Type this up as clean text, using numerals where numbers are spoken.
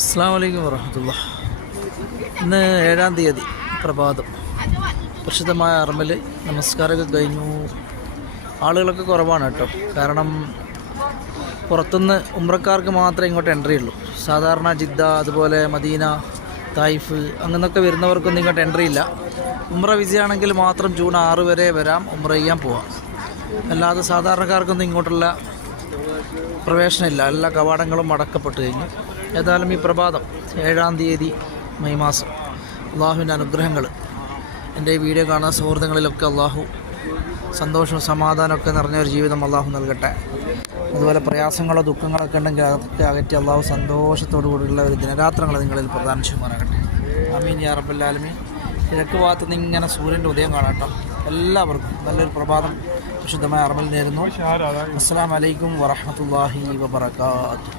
അസ്സലാമു അലൈക്കും വറഹ്മത്തുള്ളാഹി. ഇന്ന് 7-ാം തീയതി പ്രഭാതം, പ്രസിദ്ധമായ അറമൽ നമസ്കാരമൊക്കെ കഴിഞ്ഞു. ആളുകളൊക്കെ കുറവാണ് കേട്ടോ. കാരണം പുറത്തുനിന്ന് ഉംറക്കാർക്ക് മാത്രമേ ഇങ്ങോട്ട് എൻട്രി ഉള്ളൂ. സാധാരണ ജിദ്ദ, അതുപോലെ മദീന, തായിഫ് അങ്ങനെയൊക്കെ വരുന്നവർക്കൊന്നും ഇങ്ങോട്ട് എൻട്രി ഇല്ല. ഉംറ വിസയാണെങ്കിൽ മാത്രം ജൂൺ 6 വരെ വരാം, ഉംറ ചെയ്യാൻ പോവാം. അല്ലാതെ സാധാരണക്കാർക്കൊന്നും ഇങ്ങോട്ടുള്ള പ്രവേശനമില്ല. എല്ലാ കവാടങ്ങളും അടക്കപ്പെട്ട് കഴിഞ്ഞു. ഏതായാലും ഈ പ്രഭാതം 7-ാം തീയതി മെയ് മാസം, അള്ളാഹുവിൻ്റെ അനുഗ്രഹങ്ങൾ എൻ്റെ ഈ വീഡിയോ കാണുന്ന സുഹൃത്തുക്കളിലൊക്കെ അള്ളാഹു സന്തോഷവും സമാധാനമൊക്കെ നിറഞ്ഞ ഒരു ജീവിതം അള്ളാഹു നൽകട്ടെ. അതുപോലെ പ്രയാസങ്ങളോ ദുഃഖങ്ങളൊക്കെ ഉണ്ടെങ്കിൽ അതൊക്കെ അകറ്റി അള്ളാഹു സന്തോഷത്തോടു കൂടിയുള്ള ഒരു ദിനരാത്രങ്ങൾ നിങ്ങളിൽ പ്രദാനം ചെയ്യുമാറാകട്ടെ. ആമീൻ യാ റബ്ബൽ ആലമീൻ. കിഴക്ക് ഭാഗത്ത് നിന്ന് ഇങ്ങനെ സൂര്യൻ്റെ ഉദയം കാണാം കേട്ടോ. എല്ലാവർക്കും നല്ലൊരു പ്രഭാതം വിശുദ്ധമായ അറമൽ നേരുന്നു. അസ്സലാമു അലൈക്കും വറഹ്മത്തുള്ളാഹി വബറകാതുഹു.